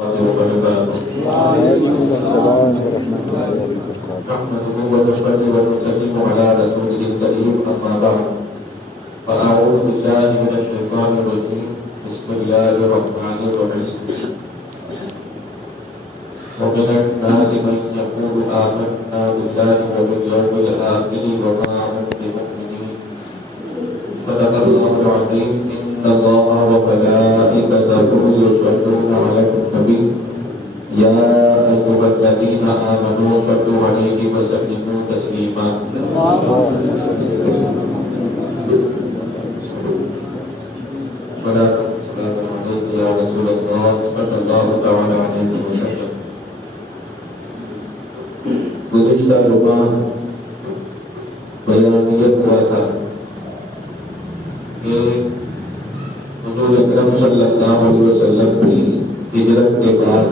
وعليكم السلام ورحمة الله وبركاته. نحمده ونصلي ونسلم على رسوله الكريم أما بعد فأعوذ بالله من الشيطان الرجيم بسم الله الرحمن الرحيم ومن الناس من يقول آمنا بالله وباليوم الآخر وما هم بمؤمنين صدق الله العظيم إن الله وملائكته يصلون على النبي يا أيها الذين آمنوا صلوا عليه وسلموا تسليما صلاة والسلام عليك يا رسول الله صلى الله تعالى عليه وسلم. گزشتہ جمعہ بیان یہ ہوا تھا کہ حضور اکرم صلی اللہ علیہ وسلم کی ہجرت کے بعد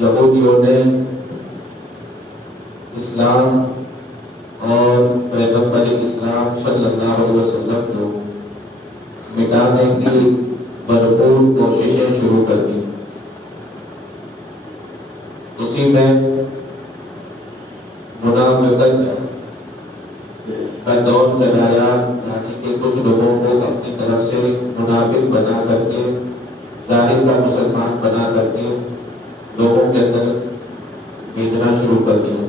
یہودیوں نے اسلام اور پیغمبر اسلام صلی اللہ علیہ وسلم کو مٹانے کی بھرپور کوششیں شروع کر دی. اسی میں منافقت کا دور چلایا، یعنی کہ کچھ لوگوں کو اپنی طرف سے منافق بنا کر کے، ظاہر کا مسلمان بنا کر کے لوگوں کے اندر بھیجنا شروع کر دیا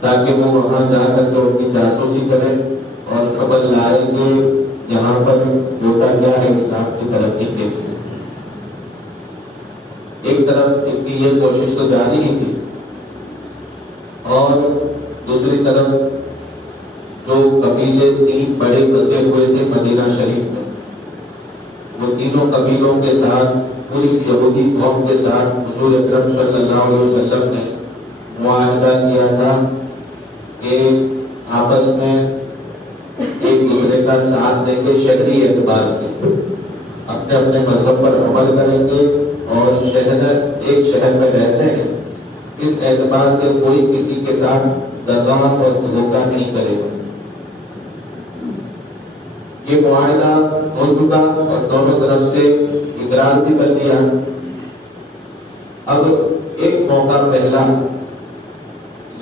تاکہ وہ وہاں جا کر کے ان کی جاسوسی کریں اور خبر لائے کہ یہاں پر ہوتا کیا ہے اسلام کی ترقی کے لیے. ایک طرف ان کی یہ کوشش تو جاری ہی تھی اور دوسری طرف جو قبیلے تین بڑے بسے ہوئے تھے مدینہ شریف میں، وہ تینوں قبیلوں کے ساتھ پوری یہودی قوم کے ساتھ حضور اکرم صلی اللہ علیہ وسلم نے معاہدہ کیا تھا کہ آپس میں ایک دوسرے کا ساتھ دیں گے، شہری اعتبار سے اپنے اپنے مذہب پر عمل کریں گے اور ایک شہر میں رہتے ہیں، اس اعتبار سے کوئی کسی کے ساتھ دغا اور دھوکہ نہیں کرے گا. یہ معاہدہ ہو چکا اور دونوں طرف سے اقرار بھی کر دیا. اب ایک موقع پہلا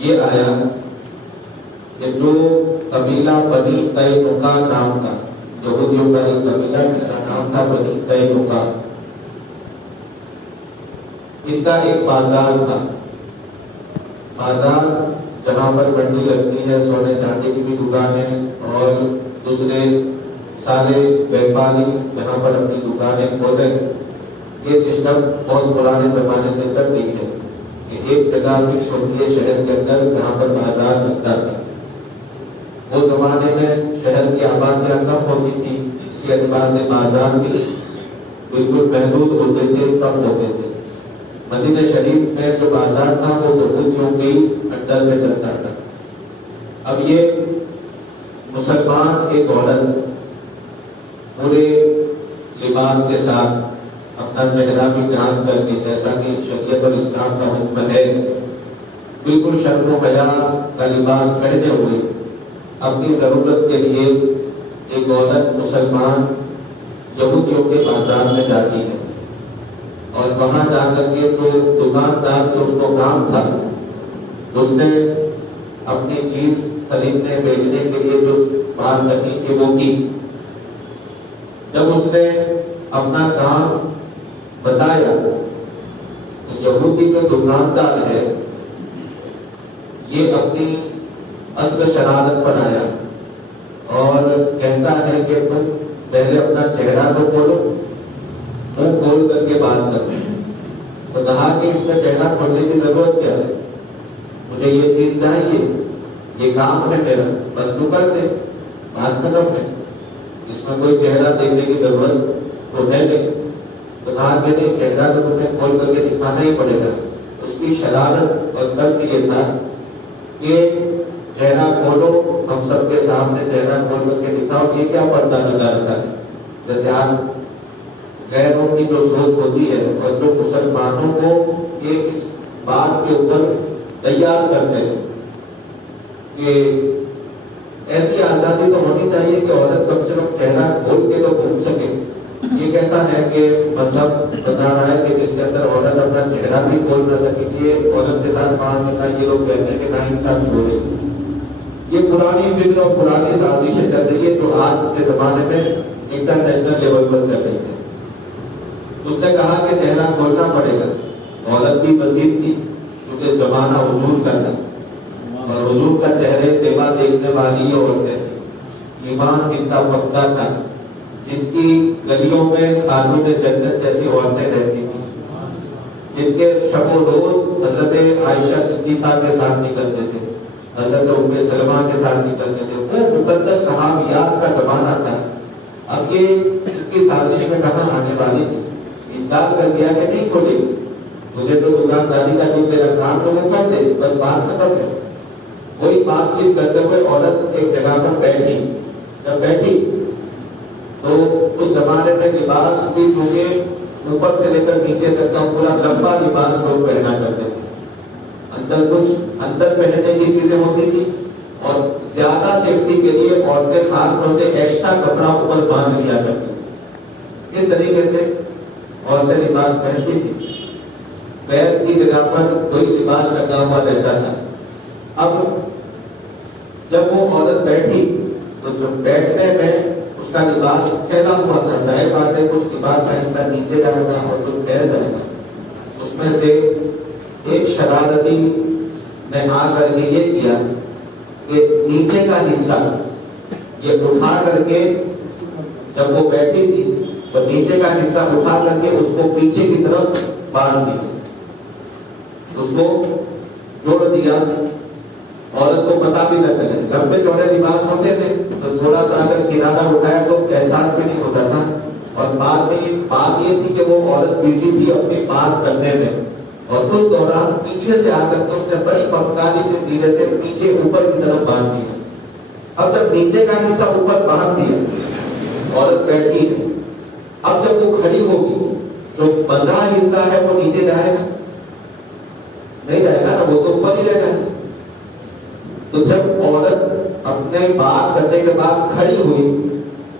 یہ آیا کہ جو قبیلہ بنی قینقاع نام کا، یہودیوں کا ایک قبیلہ جس کا نام تھا بنی قینقاع، ان کا ایک بازار تھا. بازار جہاں پر منڈی لگتی ہے، سونے چاندی کی بھی دکانیں اور دوسرے سارے ویپاری جہاں پر اپنی دکانیں کھولے. یہ سسٹم بہت پرانے زمانے سے چل رہی ہے کہ ایک جگہ فکس ہوتی ہے شہر کے اندر جہاں پر بازار لگتا ہے. وہ زمانے میں شہر کی آبادیاں کم ہوتی تھی، اسی اعتبار سے بازار بھی بالکل محدود ہوتے تھے، کم ہوتے تھے. مدینہ شریف میں جو بازار تھا وہ یہودیوں کے انڈر میں چلتا تھا. اب یہ مسلمان ایک عورت پورے لباس کے ساتھ اپنا چہرہ بھی ڈھانپ کر کے، جیسا کہ شریعت اور اسلام کا حکم ہے، بالکل شرم و حیا کا لباس پہنے ہوئے اپنی ضرورت کے لیے ایک عورت مسلمان یہودیوں کے بازار میں جاتی ہے اور وہاں جا کر کے جو دکاندار سے اس کو کام تھا، اس نے اپنی چیز خریدنے بیچنے کے لیے جو بات رکھی کہ وہ کی. جب اس نے اپنا کام بتایا تو یہودی جو دکاندار ہے یہ اپنی اصل شرارت پر آیا اور کہتا ہے کہ تم پہلے اپنا چہرہ تو کھولو، منہ کھول کر کے بات کرو. تو کہا کہ اس میں چہرہ کھولنے کی ضرورت کیا ہے، مجھے یہ چیز چاہیے، یہ کام ہے میرا، بس تو کر دے، بات ختم ہے، اس میں کوئی چہرہ دیکھنے کی ضرورت تو ہے نہیں. تو کہا کہ نہیں، چہرہ تو تمہیں کھول کر کے دکھانا ہی پڑے گا. اس کی شرارت اور طرز یہ تھا کہ چہرہ کھولو، ہم سب کے سامنے چہرہ کھول کر کے دکھاؤ. یہ کیا پردہ لگا رکھا ہے؟ جیسے آج غیروں کی جو سوچ ہوتی ہے اور جو مسلمانوں کو یہ اس بات کے اوپر تیار کرتے ہیں کہ ایسی آزادی تو ہونی چاہیے کہ عورت کم سے کم چہرہ کھول کے تو گھوم سکے. یہ کیسا ہے کہ مذہب بتا رہا ہے کہ جس کے اندر عورت اپنا چہرہ بھی کھول نہ سکے گی, عورت کے ساتھ باہر نکلنا, یہ لوگ کہتے ہیں کہ ناانصافی ہو رہی ہے. یہ پرانی فکر اور پرانی سازشیں چل رہی ہے جو آج کے زمانے میں انٹرنیشنل لیول پر چل رہی ہے. اس نے کہا کہ چہرہ کھولنا پڑے گا. عورت بھی مزید تھی کیونکہ زمانہ حضور کا تھا, اور حضور کا چہرے زیبا دیکھنے والی عورتیں تھیں. ایمان جن کا پختہ تھا, جن کی گلیوں میں خانوں میں جنت جیسی عورتیں رہتی تھیں, جن کے شب و روز حضرت عائشہ صدیقہ کے ساتھ نکلتے تھے, حضرت ام سلمہ کے ساتھ نکلتے تھے. وہ مقدس صحابیات کا زمانہ تھا. اب یہ ان کی سازش میں کہاں آنے والی تھی. انکار کر دیا کہ نہیں کھولے, مجھے تو دکانداری کا جو تیرا کام تو وہ کر دے, بس بات ختم ہے. وہی بات چیت کرتے ہوئے عورت ایک جگہ پر بیٹھی. جب بیٹھی تو اس زمانے میں لباس بھی چونکہ اوپر سے لے کر نیچے تک کا پورا لمبا لباس لوگ پہنا کرتے تھے. اندر پہننے کی چیزیں ہوتی تھی, اور زیادہ سیفٹی کے لیے عورتیں خاص طور سے ایکسٹرا کپڑا اوپر باندھ لیا کرتی تھی. اس طریقے سے عورتیں لباس پہنتی تھی. پیر کی جگہ پر کوئی لباس لگا ہوا رہتا تھا. اب جب وہ عورت بیٹھی تو جو بیٹھنے میں اس کا لباس پھیلا ہوا تھا, ظاہر بات ہے کچھ لباس کا حصہ نیچے جائے گا اور کچھ پیر جائے گا. اس میں سے ایک شرارتی نے آ کر کے یہ کیا کہ نیچے کا حصہ یہ اٹھا کر کے, جب وہ بیٹھی تھی تو نیچے کا حصہ اٹھا کر کے اس کو پیچھے کی طرف باندھ دیا, اس کو جوڑ دیا. عورت کو پتا بھی نہ چلے. لمبے چوڑے لباس ہوتے تھے تو تھوڑا سا اگر کنارہ اٹھایا تو احساس بھی نہیں ہوتا تھا. اور بعد میں یہ بات یہ تھی کہ وہ عورت بزی تھی اپنی بات کرنے میں, اور اس دوران پیچھے سے آ کر کے اس نے بڑی پکاری سے دھیرے سے پیچھے اوپر کی طرف باندھ دیا. اب جب نیچے کا حصہ اوپر باندھ دیا, عورت بیٹھی ہے. اب جب وہ کھڑی ہوگی تو بندھا حصہ ہے وہ نیچے جائے گا نہیں جائے گا نا, وہ تو اوپر ہی رہے گا. تو جب عورت اپنے بات کرنے کے بعد کھڑی ہوئی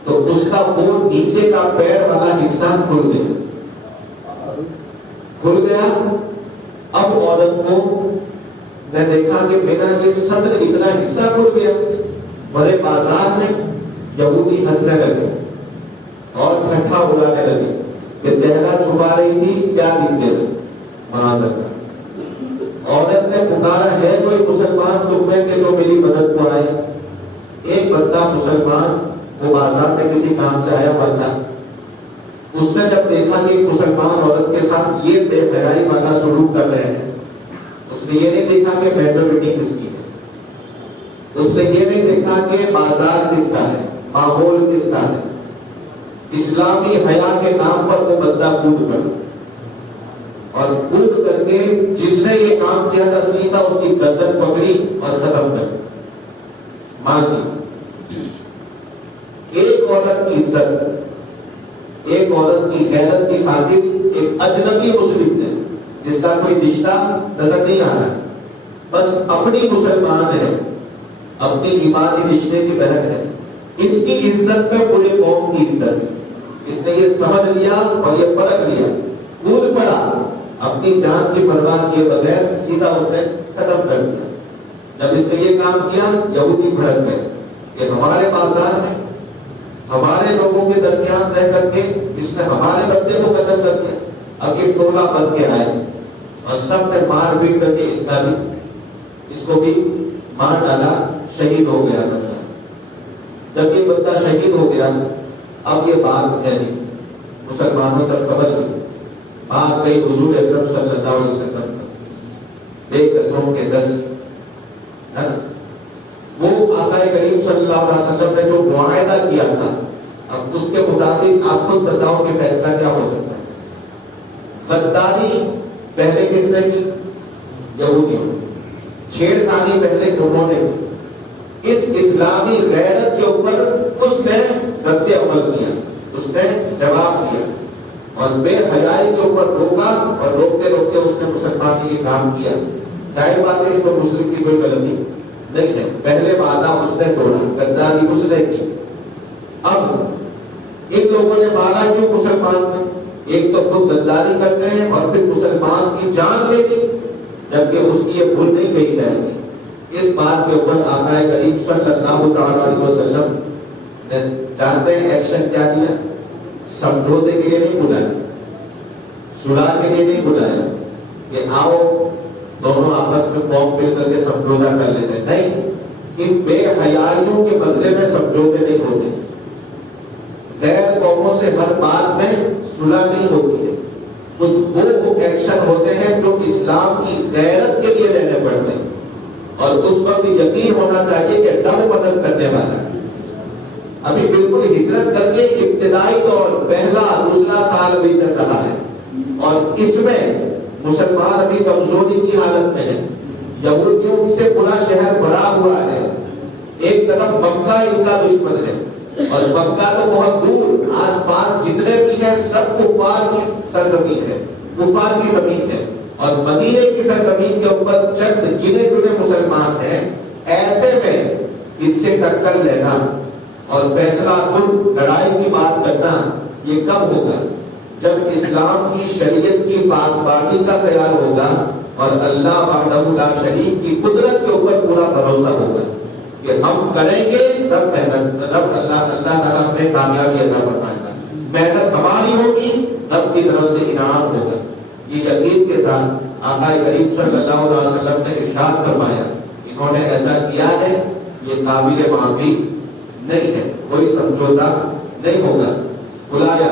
تو اس کا وہ نیچے کا پیر والا حصہ کھل گیا. اب عورت کو میں دیکھا کہ میرا یہ صدر اتنا حصہ کھل گیا. بڑے بازار میں یہودی ہنسنے لگے اور ٹھٹھا اڑانے لگے کہ چہرہ چھپا رہی تھی کیا دیکھتے رہے. معاذ عورت نے پکارا ہے کوئی مسلمان تم میں کہ جو میری مدد کو آئے. ایک بندہ مسلمان وہ بازار میں کسی کام سے آیا ہوا تھا. اس نے جب دیکھا کہ مسلمان عورت کے ساتھ یہ بے حیائی والا سلوک کر رہے ہیں, اس نے یہ نہیں دیکھا کہ میجورٹی کس کی ہے, اس نے یہ نہیں دیکھا کہ بازار کس کا ہے, ماحول کس کا ہے. اسلامی حیا کے نام پر وہ بندہ کود پڑا, اور کود کر کے جس نے یہ کام کیا تھا سیدھا اس کی گردن پکڑی اور ختم کر مار دی. ایک عورت کی عزت, ایک عورت کی غیرت کی خاطر ایک اجنبی مسلم ہے جس کا کوئی رشتہ نظر نہیں آ رہا, بس اپنی مسلمان ہے, اپنی ایمانی رشتے کی بہن ہے, اس کی عزت میں پورے قوم کی عزت ہے. اس نے یہ سمجھ لیا اور یہ پرکھ لیا, کود پڑا, اپنی جان کی پرواہ کیے بغیر سیدھا اس نے ختم کر دیا. جب اس نے یہ کام کیا یہودی بھڑک گئے کہ ہمارے بازار میں ہمارے لوگوں کے درمیان رہ کر کے اس نے ہمارے بندے کو قتل کر دیا. اب یہ ٹولہ بن کے آئے اور سب نے مار پیٹ کر کے اس کو بھی مار ڈالا, شہید ہو گیا بندہ. جب یہ بندہ شہید ہو گیا اب یہ بات ہے نہیں, مسلمانوں تک خبر نہیں. بات گئی حضور اکرم صلی اللہ علیہ وسلم, ایک قسموں کے 10 ہے نا. وہ آقا کریم صلی اللہ علیہ وسلم نے جو معاہدہ کیا تھا, اب اس کے مطابق آپ خود بتاؤ کہ فیصلہ کیا ہو سکتا ہے. غداری پہلے کس نے کی؟ یہودیوں. چھیڑخانی پہلے انہوں نے. اس اسلامی غیرت کے اوپر اس نے رد عمل کیا, اس نے جواب دیا اور بے حیائی کے اوپر روکا, اور روکتے روکتے اس نے مسلمانی یہ کام کیا. ظاہر بات ہے اس پر مسلم کی کوئی غلطی نہیں ہے، پہلے وعدہ اس نے توڑا، غداری اس نے کی۔ اب ان لوگوں نے مارا کیوں مسلمان کو؟ ایک تو خود غداری کرتے ہیں اور پھر مسلمان کی جان لے لی، جبکہ اس کی یہ بھول نہیں کہی جائے گی۔ اس بات کے اوپر آقا کریم صلی اللہ تعالی علیہ وسلم نے جانتے ہیں ایکشن کیا دیا؟ سمجھوتے کے لیے نہیں بلایا، صلح کے لیے نہیں بلایا کہ آؤ دونوں آپس میں قوم مل کر کے سمجھوتا کر لیتے، نہیں، ان بے حیائیوں کے مسئلے میں سمجھوتے نہیں ہوتے۔ غیر قوموں سے ہر بات میں صلح نہیں ہوتی ہے، کچھ وہ ایکشن ہوتے ہیں جو اسلام کی غیرت کے لیے لینے پڑتے ہیں، اور اس وقت یقین ہونا چاہیے کہ رب مدد کرنے والا ہے۔ ابھی بالکل ہجرت کر کے ابتدائی دور، پہلا دوسرا سال ابھی چل رہا ہے، اور اس میں مسلمان ابھی کمزوری کی حالت میں ہے، یہودیوں سے پورا شہر بھرا ہوا ہے، ایک طرف مکہ ان کا دشمن ہے، اور مکہ تو بہت دور، آس پاس جتنے بھی ہیں سب کفار کی سرزمین ہے، کفار کی زمین ہے، اور مدینے کی سرزمین کے اوپر چند گنے چنے مسلمان ہیں۔ ایسے میں ان سے ٹکر لینا اور فیصلہ کن لڑائی کی بات کرنا یہ کب ہوگا؟ جب اسلام کی شریعت کی پاسبانی کا خیال ہوگا اور اللہ وحدہ لا شریک کی قدرت کے اوپر پورا بھروسہ ہوگا کہ ہم کریں گے، رب اللہ تعالیٰ ہمیں کامیابی عطا فرمائے گا، محنت ہماری ہوگی، رب کی طرف سے انعام ہوگا۔ یہ یقین کے ساتھ آقا کریم صلی اللہ علیہ وسلم نے ارشاد فرمایا، انہوں نے ایسا کیا ہے، یہ قابل معافی نہیں ہے، کوئی سمجھوتا نہیں ہوگا۔ بلایا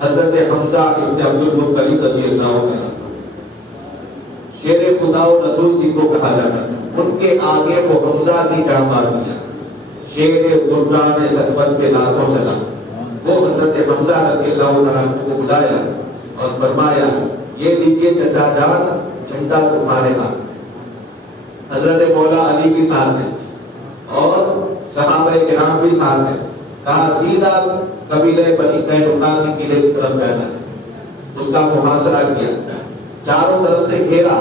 حضرت حمزہ ابن عبد المطلب رضی اللہ عنہ، شیر خدا و رسول جن کو کہا جاتا ہے، ان کے آگے وہ حمزہ کی جاں بازیاں، شیر قربان سرور کے لاکھوں سلام، وہ حضرت حمزہ رضی اللہ عنہ کو بلایا اور فرمایا یہ لیجئے چچا جان جھنڈا تمہارے ہاتھ۔ حضرت مولا علی بھی ساتھ ہیں اور صحابہ کرام بھی ساتھ ہیں، کہا سیدھا قبیلہ بنی قینقاع کے قلعے کی طرف جانا ہے۔ اس کا محاصرہ کیا، چاروں طرف سے گھیرا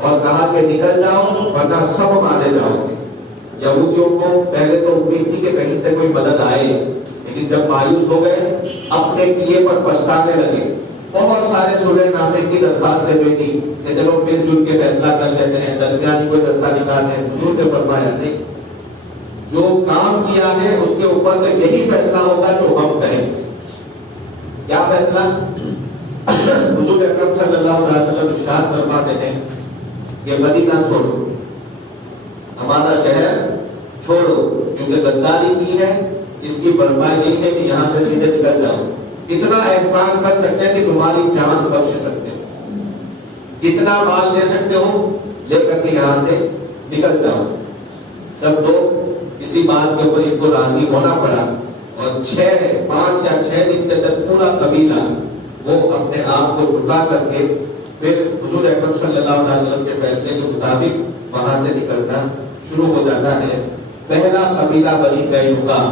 اور کہا کہ نکل جاؤ ورنہ سب مارے جاؤ گے۔ یہودیوں کو پہلے تو امید تھی کہ کہیں سے کوئی مدد آئے، لیکن جب مایوس ہو گئے اپنے کیے پر پچھتانے لگے، بہت سارے صلح نامے کی درخواستیں بھیجی کہ چلو مل جل کے فیصلہ کر لیتے ہیں، درمیانی کوئی رستہ نکالتے ہیں۔ حضور نے فرمایا نہیں، جو کام کیا ہے اس کے اوپر تو یہی فیصلہ ہوگا جو ہم کریں گے۔ کیا فیصلہ؟ حضور اکرم صلی اللہ علیہ وسلم ارشاد فرماتے ہیں کہ مدینہ چھوڑو، ہمارا شہر چھوڑو، کیونکہ غداری کی ہے، اس کی بھرپائی یہی ہے کہ یہاں سے سیدھے نکل جاؤ۔ اتنا احسان کر سکتے ہیں کہ تمہاری جان بخش سکتے ہیں، جتنا مال لے سکتے ہو لے کر کے یہاں سے نکل جاؤ۔ سب لوگ اسی بات کے اوپر ان کو راضی ہونا پڑا، اور 5 یا 6 دن تک پورا قبیلہ وہ اپنے آپ کو جھکا کر کے پھر حضور اکرم صلی اللہ علیہ وسلم کے فیصلے کے مطابق وہاں سے نکلنا شروع ہو جاتا ہے۔ پہلا قبیلہ بنی قینقاع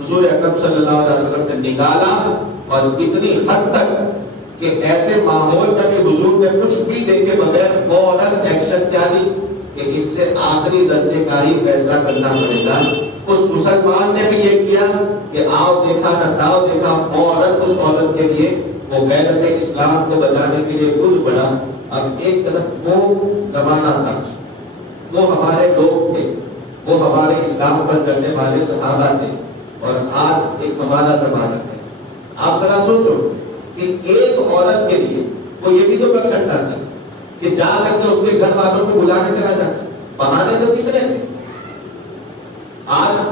حضور اکرم صلی اللہ علیہ وسلم نے نکالا، اور اتنی حد تک کہ ایسے ماحول میں بھی حضور نے کچھ بھی دیکھے بغیر فوراً ایکشن کیا لی کہ ان سے آخری درجے کا ہی فیصلہ کرنا پڑے گا۔ اس مسلمان نے بھی یہ کیا کہ آؤ دیکھا نہ تاؤ دیکھا، فوراً اس عورت کے لیے وہ غیرت اسلام کو بچانے کے لیے کود پڑا۔ اب ایک طرف وہ زمانہ تھا، وہ ہمارے لوگ تھے، وہ ہمارے اسلام پر چلنے والے صحابہ تھے، اور آج ایک ہمارا زمانہ ہے۔ آپ ذرا سوچو کہ ایک عورت کے لیے وہ یہ بھی تو کر سکتا تھا کہ جا کر کے اس کے گھر والوں کو بلا کے چلا جاتا، بہانے تو کتنے تھے۔ آج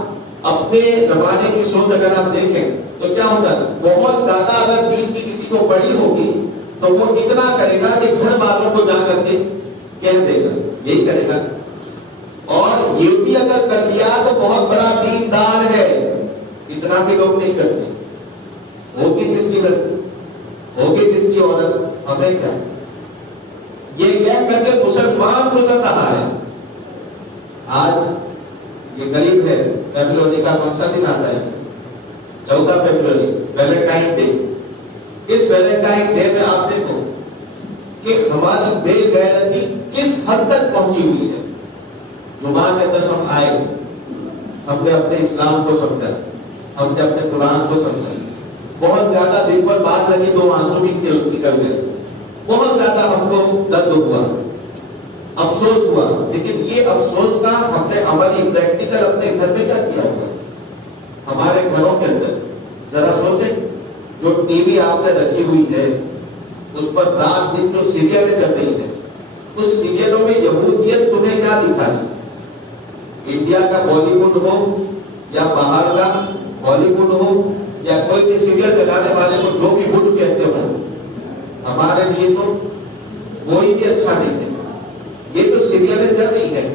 اپنے زمانے کی سوچ اگر آپ دیکھیں تو کیا ہوتا ہے، بہت زیادہ اگر دین کی کسی کو پڑی ہوگی تو وہ اتنا کرے گا کہ گھر والوں کو جا کر کے کہہ دے گا، یہی کرے گا۔ اور یہ بھی اگر کر لیا تو بہت بڑا دیندار ہے، اتنا بھی لوگ نہیں کرتے۔ ہوگی جس کی لڑکی، ہوگی جس کی عورت، ہمیں کیا؟ یہ کہہ کر کے مسلمان گزر رہا ہے۔ آج یہ قریب ہے، فیبروری کا کون سا دن آتا ہے؟ 14 فیبروری، ویلنٹائن ڈے۔ اس ویلنٹائن ڈے میں آپ دیکھو کہ ہماری بے غیرتی کس حد تک پہنچی ہوئی ہے۔ جمعہ کے اندر ہم آئے، ہم نے اپنے اسلام کو سمجھا، ہم نے اپنے قرآن کو سمجھا، بہت زیادہ دل پر بات لگی تو آنسو بھی نکل گئے، بہت زیادہ ہم کو درد ہوا، افسوس ہوا، لیکن یہ افسوس کا ہم نے عملی پریکٹیکل اپنے گھر میں کیا کیا ہوگا؟ ہمارے گھروں کے اندر ذرا سوچیں، جو ٹی وی آپ نے رکھی ہوئی ہے اس پر رات دن جو سیریلیں چل رہی ہیں، اس سیریلوں میں یہودیت تمہیں کیا دکھا رہی؟ انڈیا کا بالی ووڈ ہو یا باہر کا بالی ووڈ ہو یا کوئی بھی سیریل چلانے والے کو جو بھی ووڈ کہتے ہو، ہمارے لیے تو کوئی بھی اچھا نہیں ہے۔ یہ تو سیریلیں چل رہی ہیں،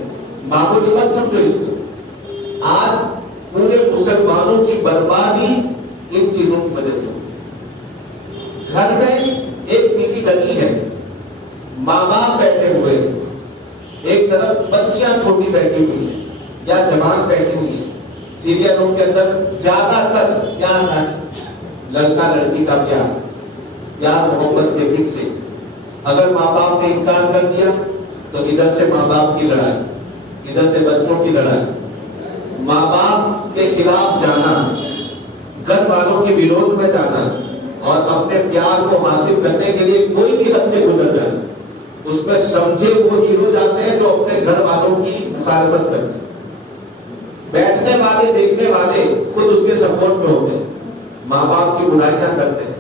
معمولی مت سمجھو اس کو۔ آج پورے مسلمانوں کی بربادی ان چیزوں کی وجہ سے۔ گھر میں ایک ٹی وی لگی ہے، ماں باپ بیٹھے ہوئے، ایک طرف بچیاں چھوٹی بیٹھی ہوئی ہیں یا جوان بیٹھی ہوئی ہیں، سیریلوں کے اندر زیادہ تر کیا ہے؟ لڑکا لڑکی کا پیار محبت کے قصے۔ اگر ماں باپ نے انکار کر دیا تو ادھر سے ماں باپ کی لڑائی، ادھر سے بچوں کی لڑائی، ماں باپ کے خلاف جانا، گھر والوں کے وروਧ میں جانا اور اپنے پیار کو حاصل کرنے کے لیے کوئی بھی حد سے گزر جانا۔ اس میں سمجھے وہ ہیرو جاتے ہیں جو اپنے گھر والوں کی مخالفت کرتے ہیں۔ بیٹھنے والے دیکھنے والے خود اس کے سپورٹ میں ہوتے ہیں، ماں باپ کی برائیاں کرتے ہیں۔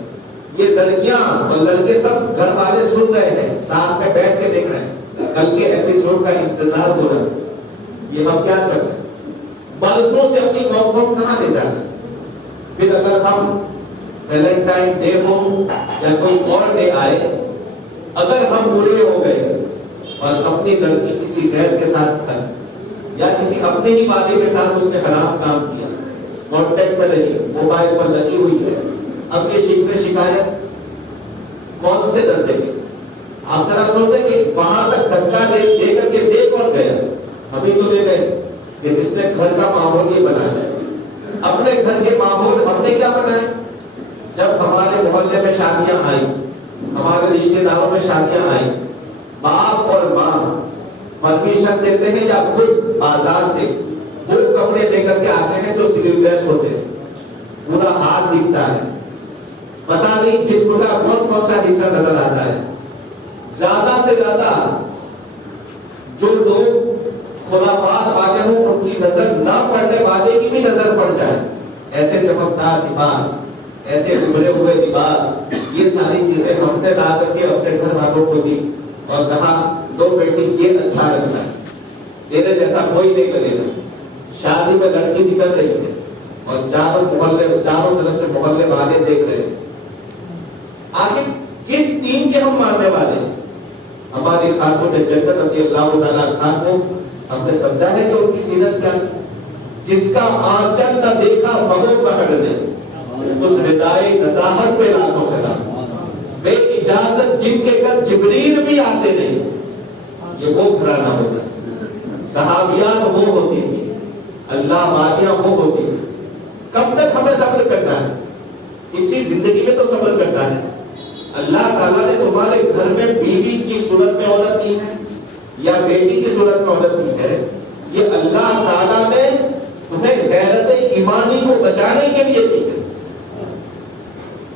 یہ لڑکیاں اور لڑکے سب گھر والے سن رہے ہیں، ساتھ میں بیٹھ کے دیکھ رہے ہیں، کل کے ایپیسوڈ کا انتظار ہو رہا ہے۔ یہ ہم کیا کر رہے ہیں؟ برسوں سے اپنی قوم کو کہاں لے جاتے ہیں؟ پھر اگر ہم ویلنٹائن ڈے ہو یا کوئی اور ڈے آئے، اگر ہم برے ہو گئے اور اپنی لڑکی کسی غیر کے ساتھ تھا یا کسی اپنے ہی والے کے ساتھ اس نے حرام کام کیا، کانٹیکٹ میں رہی، موبائل پر لگی ہوئی ہے، اب یہ شکوے شکایت کون سے درجے کی؟ آپ ذرا سوچیں کہ وہاں تک دھکا دے کر کے دے کون گیا؟ ہمیں تو دے گئے کہ جس نے گھر کا ماحول یہ بنایا، اپنے گھر کے ماحول ہم نے کیا بنایا؟ جب ہمارے محلے میں شادیاں آئیں، ہمارے رشتہ داروں میں شادیاں آئیں، باپ اور ماں پرمیشن دیتے ہیں یا خود بازار سے وہ کپڑے لے کر کے آتے ہیں جو سلیو لیس ہوتے ہیں، پورا ہاتھ دکھتا ہے، پتہ نہیں جسم کا کون کون سا حصہ نظر آتا ہے۔ زیادہ سے زیادہ جو لوگ خرافات والے ہوں ان کی نظر نہ پڑنے والے کی بھی نظر پڑ جائے، ایسے چمکدار لباس، ایسے ابھرے ہوئے لباس، یہ ساری چیزیں ہم نے لا کر کے اپنے گھر والوں کو دی اور کہا دو بیٹی یہ اچھا لگتا ہے، تیرے جیسا کوئی نہیں لگے گا۔ شادی میں لڑکی نکل رہی ہے اور چاروں طرف سے محلے والے دیکھ رہے ہیں۔ آخر کس دین کے ہم ماننے والے ہیں؟ ہماری خاتون جنت رضی اللہ تعالیٰ عنہا کو ہم نے سمجھا ہے کہ ان کی سیرت کیا، جس کا آنچل نہ دیکھا مغو پکڑ لے، اس ردائے نزاہت پہ لاکھوں سلام، بے اجازت جن کے گھر جبریل بھی آتے نہیں، یہ وہ گھرانہ ہوتا ہے۔ صحابیات وہ ہوتی تھی، اللہ والیاں وہ ہوتی تھی۔ کب تک ہمیں صبر کرنا ہے؟ اسی زندگی میں تو صبر کرنا ہے۔ اللہ تعالیٰ نے تمہارے گھر میں بیوی کی صورت میں عورت دی ہے یا بیٹی کی صورت میں عورت دی ہے، یہ اللہ تعالیٰ نے تمہیں غیرت ایمانی کو بچانے کے لیے دی ہے۔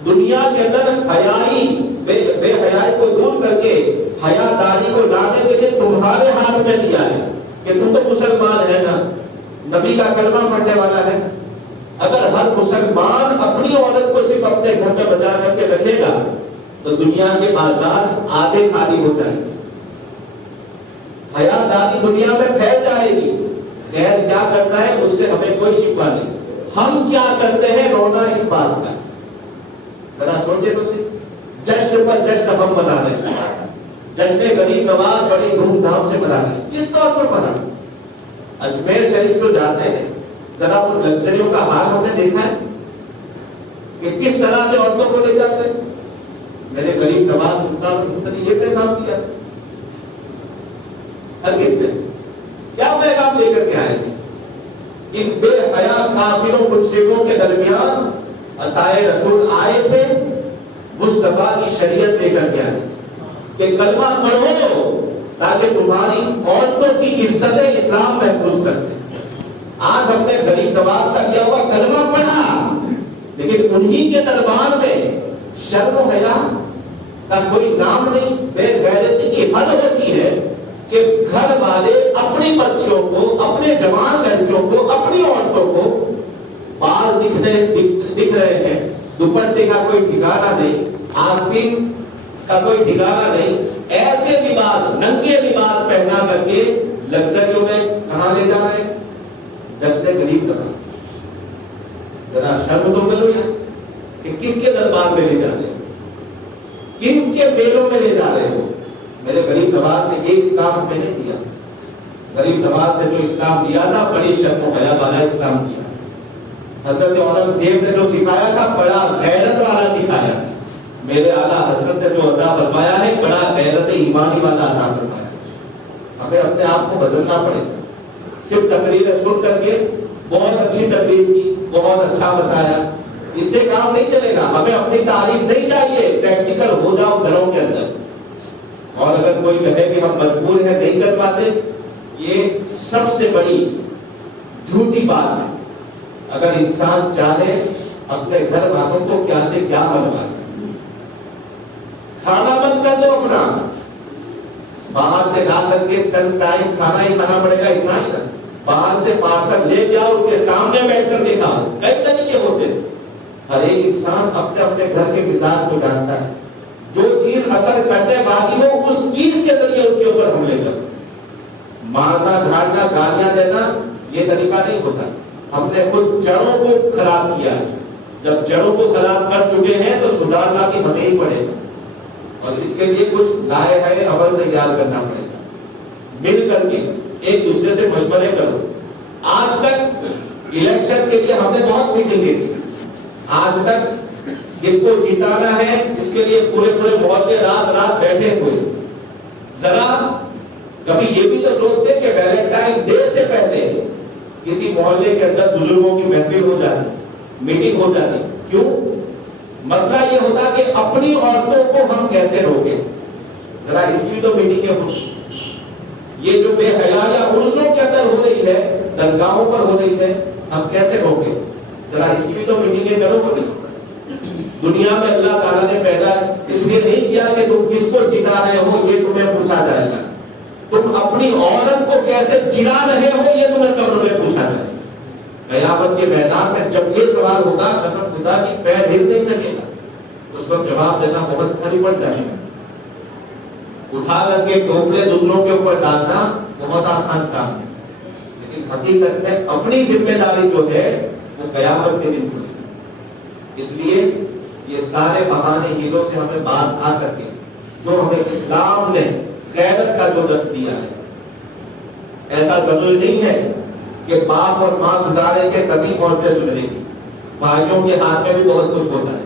دنیا کے اندر حیائی بے حیائی کو دور کر کے حیا داری کو لانے کے لیے تمہارے ہاتھ میں دیا ہے کہ تم تو مسلمان ہے نا، نبی کا کلمہ پڑھنے والا ہے۔ اگر ہر مسلمان اپنی عورت کو صرف اپنے گھر میں بچا کر کے رکھے گا تو دنیا کے بازار آدھے خالی ہو جائیں گے، حیا داری دنیا میں پھیل جائے گی۔ غیر کیا کرتا ہے اس سے ہمیں کوئی شکوہ نہیں، ہم کیا کرتے ہیں رونا اس بات کا۔ ذرا سوچے تو صرف جشن پر جشن ہم منا رہے ہیں، جشن غریب نواز بڑی دھوم دھام سے منا رہے ہیں۔ کس طور پر منا؟ اجمیر شریف جو جاتے ہیں ذرا ان لگژریوں کا حال ہم نے دیکھا ہے کہ کس طرح سے عورتوں کو لے جاتے ہیں۔ میرے غریب نواز سلطان نے یہ پیغام دیا، کیا پیغام لے کر کے آئے تھے؟ ان بے حیا کافروں مشرکوں کے درمیان عطائے رسول آئے تھے، مصطفیٰ کی شریعت لے کر کے آئے کہ کلمہ پڑھو تاکہ تمہاری عورتوں کی عزت اسلام محفوظ کرتے. آج ہم نے غریب نواز کا کیا ہوا کلمہ پڑھا، لیکن انہی کے دربار میں شرم و حیا کا کوئی نام نہیں. بے غیرتی کی حد ہوتی ہے کہ گھر والے اپنی بچیوں کو، اپنے جوان لڑکیوں کو، اپنی عورتوں کو بال دکھ رہے ہیں، دوپٹے کا کوئی ٹھکانہ نہیں، آستین کا کوئی ٹھکانہ نہیں، ایسے لباس، ننگے لباس پہنا کر کے لگژریوں میں کہاں لے جا رہے ہیں؟ جشن غریب نواز. ذرا شرم تو کرو یار کہ کس کے دربار میں لے جا رہے ہو، کن کے میلوں میں لے جا رہے ہو. میرے غریب نواز نے یہ اسلام ہمیں نہیں دیا. غریب نواز نے جو اسلام دیا تھا بڑی شرم و حیا والا اسلام دیا. حضرت اورنگزیب نے جو سکھایا تھا بڑا غیرت والا سکھایا. میرے اعلیٰ حضرت نے جو عطا فرمایا ہے بڑا غیرت ایمانی والا عطا فرمایا. ہمیں اپنے آپ کو بدلنا پڑے گا. صرف تقریریں سن کر کے بہت اچھی تقریر کی، بہت اچھا بتایا، اس سے کام نہیں چلے گا. ہمیں اپنی تعریف نہیں چاہیے، پریکٹیکل ہو جاؤ گھروں کے اندر. اور اگر کوئی کہے کہ ہم مجبور ہیں نہیں کر پاتے، یہ سب سے بڑی جھوٹی بات ہے. اگر انسان چاہے اپنے گھر والوں کو کیا سے کیا بنوا دے. کھانا بند کر دو اپنا، باہر سے لا کر کے چند ٹائم کھانا ہی کھانا پڑے گا، اتنا ہی. باہر سے پارسل لے جاؤ، ان کے سامنے بیٹھ کر کے کھاؤ. کئی طریقے ہوتے ہیں. ہر ایک انسان اپنے اپنے گھر کے مزاج کو جانتا ہے. جو چیز اثر کرنے والی ہو اس چیز کے ذریعے ان کے اوپر حملے کرو. مارنا، جھاڑنا، گالیاں دینا یہ طریقہ نہیں ہوتا. ہم نے خود جڑوں کو خراب کیا ہے. جب جڑوں کو خراب کر چکے ہیں تو سدھارنا بھی ہمیں ہی پڑے گا، اور اس کے لیے کچھ لائے ہے عمل تیار کرنا پڑے گا. مل کر کے ایک دوسرے سے مشورے کرو. آج تک الیکشن کے لیے ہم نے بہت میٹنگیں کی. آج تک اس کو جتانا ہے، اس کے لیے پورے محلے رات بیٹھے ہوئے. ذرا کبھی یہ بھی تو سوچتے کہ ویلنٹائن ڈے سے پہلے کسی محلے کے اندر بزرگوں کی محفل ہو جاتی، میٹنگ ہو جاتی. کیوں؟ مسئلہ یہ ہوتا کہ اپنی عورتوں کو ہم کیسے روکیں. ذرا اس کی تو میٹنگیں ہو. یہ جو بے حیائی عرصوں کے اندر ہو رہی ہے، درگاہوں پر ہو رہی ہے، ہم کیسے روکیں. ذرا اس کی بھی تو میٹنگیں کرو. دنیا میں اللہ تعالیٰ نے پیدا اس لیے نہیں کیا کہ تم کس کو جتا رہے ہو یہ تمہیں پوچھا جائے گا. تم اپنی عورت کو کیسے جلا رہے ہو یہ تمہیں قبر میں پوچھا جائے گا. قیامت کے میدان میں جب یہ سوال ہوگا قسم خدا کی پیر ہل نہیں سکے گا. اس کو جواب دینا بہت بھاری پڑ جائے گا. اٹھا کر کے ٹوکرے دوسروں کے اوپر ڈالنا بہت آسان کام ہے، لیکن حقیقت میں اپنی ذمہ داری جو ہے وہ قیامت کے دن ہوگی. اس لیے یہ سارے بہانے ہیلوں سے ہمیں باز آ کر کے جو ہمیں اسلام نے غیرت کا جو درس دیا ہے، ایسا ضروری نہیں ہے کہ باپ اور ماں سدھارے کے تبھی عورتیں سدھریں گی. بھائیوں کے ہاتھ میں بھی بہت کچھ ہوتا ہے.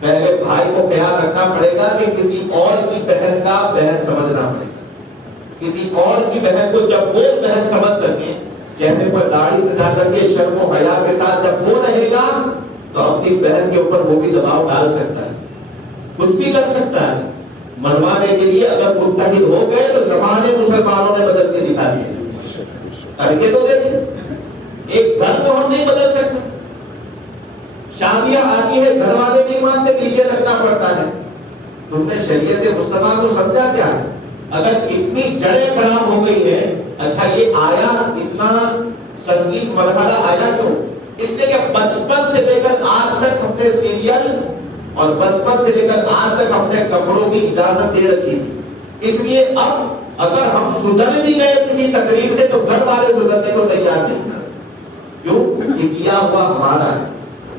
پہلے بھائی کو خیال رکھنا پڑے گا کہ کسی اور کی بہن کا بہن سمجھنا پڑے گا. کسی اور کی بہن کو جب وہ بہن سمجھ کر کے چہرے پر داڑھی سجا کر کے شرم و حیا کے ساتھ جب وہ رہے گا تو اپنی بہن کے اوپر وہ بھی دباؤ ڈال سکتا ہے، کچھ بھی کر سکتا ہے. منوانے کے لیے اگر متحد ہو گئے تو زمانے مسلمانوں نے بدل کے دکھا دیے. کر کے تو دیکھیں. ایک گھر کو ہم نہیں بدل سکتے. شادیاں آتی ہے، گھر والے نہیں مانتے، نیچے رکھنا پڑتا ہے. تم نے شریعت مصطفیٰ کو سمجھا کیا ہے؟ اگر اتنی جڑیں خراب ہو گئی ہیں، اچھا یہ آیا اتنا سنگین مرحلہ آیا کیوں؟ اس لیے کہ بچپن سے لے کر آج تک ہم نے سیریل اور بچپن سے لے کر آج تک اپنے کپڑوں کی اجازت دے رکھی تھی. اس لیے اب اگر ہم سدھر بھی گئے کسی تقریر سے تو گھر والے سدھرنے کو تیار نہیں. کیوں؟ یہ کیا ہوا ہمارا ہے.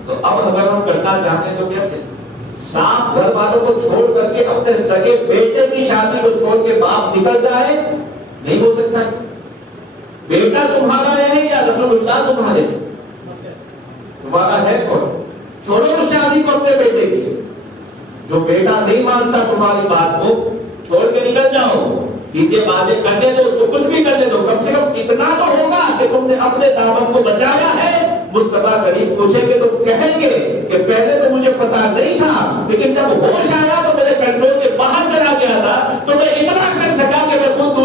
تو اب اگر ہم کرنا چاہتے ہیں تو کیسے؟ صاف گھر والوں کو چھوڑ کر کے اپنے سگے بیٹے کی شادی کو چھوڑ کے باپ نکل جائے؟ نہیں ہو سکتا. بیٹا تمہارا ہے یا رسول اللہ تمہارے ہیں؟ تمہارا ہے کون؟ چھوڑو اس شادی کو اپنے بیٹے کی. جو بیٹا نہیں مانتا تمہاری بات کو چھوڑ کے نکل جاؤ. نیچے باتیں کرنے دو، اس کو کچھ بھی کرنے دو. کم سے کم اتنا تو ہوگا کہ تم نے اپنے دامن کو بچایا ہے. مصطفیٰ کریم پوچھیں گے تو کہیں گے کہ پہلے تو مجھے پتا نہیں تھا، لیکن جب ہوش آیا تو میرے کنٹرول کے باہر چلا گیا تھا، تو میں اتنا کر سکا کہ میں خود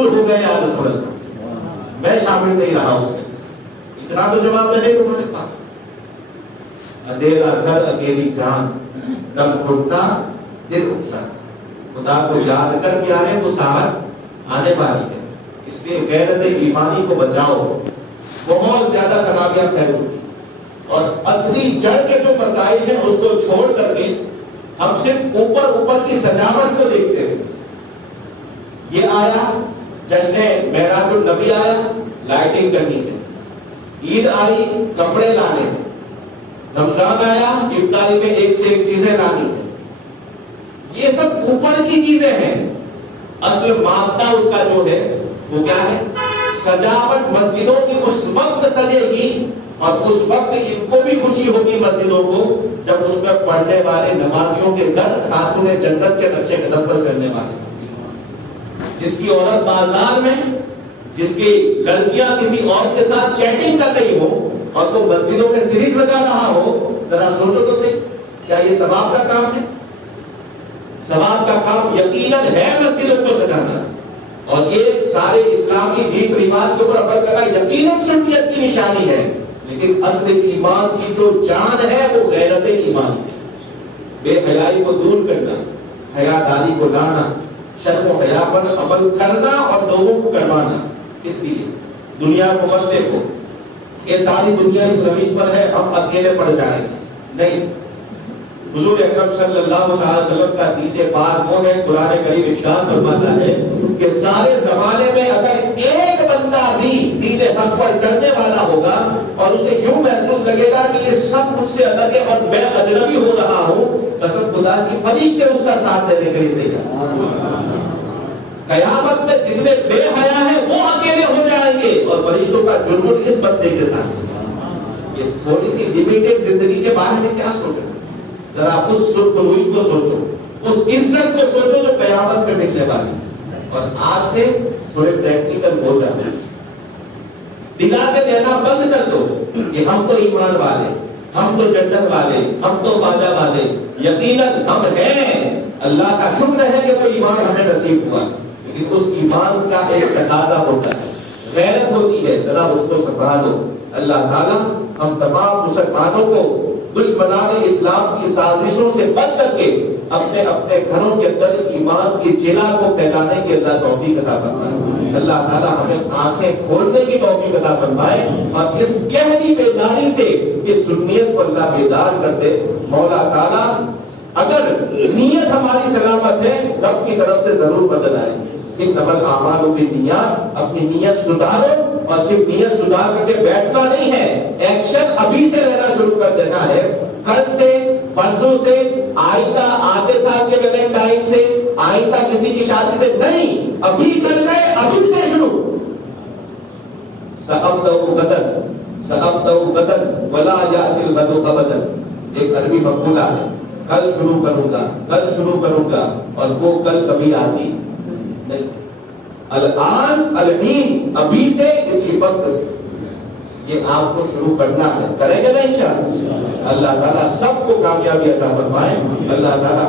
شامل نہیں رہا اس میں. اتنا تو جواب رہے تمہارے پاس. اندھیرا گھر اکیلی جان دم گھٹتا دل اٹھتا. خدا کو یاد کر کے آئے تو ساعت آنے والی ہے. اس لیے غیرت ایمانی کو بچاؤ. بہت زیادہ خرابیاں پھیل چکی اور اصلی جڑ کے جو مسائل ہیں اس کو چھوڑ کر کے ہم صرف اوپر کی سجاوٹ کو دیکھتے ہیں. یہ آیا جشن معراج النبی آیا, لائٹنگ کرنی ہے. عید آئی, کپڑے لانے ہیں. رمضان آیا, افطاری میں ایک سے ایک چیزیں لانی ہیں. یہ سب اوپر کی چیزیں ہیں. اصل مادہ اس کا جو ہے وہ کیا ہے؟ سجاوٹ. مسجدوں کی اس وقت سجے گی اور اس وقت ان کو بھی خوشی ہوگی مسجدوں کو جب اس میں پڑھنے والے نمازیوں کے گھر خاتون جنت کے نقشے قدم پر چلنے والے. جس کی عورت بازار میں, جس کی لڑکیاں کسی اور کے ساتھ چیٹنگ کر رہی ہو اور وہ مسجدوں میں سیریز لگا رہا ہو, ذرا سوچو تو صحیح, کیا یہ ثواب کا کام ہے؟ ثواب کا کام یقیناً ہے مسجدوں کو سجانا, اور یہ سارے اسلامی ریت رواج کے اوپر عمل کرنا یقیناً سنت کی نشانی ہے. لیکن اصل ایمان کی جو جان ہے وہ غیرت ایمان ہے. بے حیائی کو دور کرنا, حیاداری کو لانا, شرم و حیا پر عمل کرنا اور لوگوں کو کروانا. اس لیے دنیا کو مت دیکھو یہ ساری دنیا اس روش پر ہے ہم اکیلے پڑ جائیں گے. نہیں, حضور اکرم صلی اللہ علیہ وسلم کا دین پاک وہ ہے. قرآن کریم ارشاد فرماتا ہے کہ سارے زمانے میں اگر ایک بندہ بھی دین حق پر چلنے والا ہوگا اور اسے یوں محسوس لگے گا کہ یہ سب مجھ سے الگ ہے اور میں اجنبی ہو رہا ہوں, قسم خدا کی فرشتے اس کا ساتھ دینے کے لیے تیار. قیامت میں جتنے بے حیا ہیں وہ اکیلے ہو جائیں گے اور فرشتوں کا جرم اس بندے کے ساتھ ہوگا. یہ تھوڑی سی لمیٹڈ زندگی کے بارے میں کیا سوچنا, ذرا اس سرخروئی کو سوچو, اس عزت کو سوچو جو قیامت میں ملنے والی. اور آج سے تھوڑے پریکٹیکل ہو جاتے ہیں. دلا سے دینا بند کر دو کہ ہم تو ایمان والے, ہم تو جنت والے, ہم تو خواجہ والے. یقیناً ہم ہیں, اللہ کا شکر ہے کہ وہ ایمان ہمیں نصیب ہوا, لیکن اس ایمان کا ایک تقاضا ہوتا ہے, غیرت ہوتی ہے, ذرا اس کو سنبھالو. اللہ تعالیٰ ہم تمام مسلمانوں کو دشمنان اسلام کی سازشوں سے بچ کر کے اپنے اپنے گھروں کے اندر ایمان کی چلا کو پھیلانے کی اللہ توفیق عطا فرمائے. اللہ تعالیٰ ہمیں آنکھیں کھولنے کی توفیق عطا فرمائے اور اس گہری بیداری سے اس سنیت کو اللہ بیدار کر دے. مولا تعالیٰ اگر نیت ہماری سلامت ہے رب کی طرف سے ضرور بدل آئے گی. انما الاعمال بالنیات, اپنی نیت سدھارو اور صرف نیت سدھار کر کے بیٹھنا نہیں ہے, ایکشن ابھی سے لینا شروع کر دینا ہے. کل سے, پرسوں سے, آئندہ آتے سال کے ویلنٹائن سے, آئندہ کسی کی شادی سے نہیں, ابھی کر گئے ابھی سے شروع. سأبدأ غدا ولا يأتي الغد ابدا, ایک عربی مقولہ ہے, کل شروع کروں گا اور وہ کل کبھی آتی نہیں. الان الحین, ابھی سے, اسی وقت سے یہ آپ کو شروع کرنا ہے. کریں گے نا انشاءاللہ. اللہ تعالیٰ سب کو کامیابی عطا فرمائے. اللہ تعالیٰ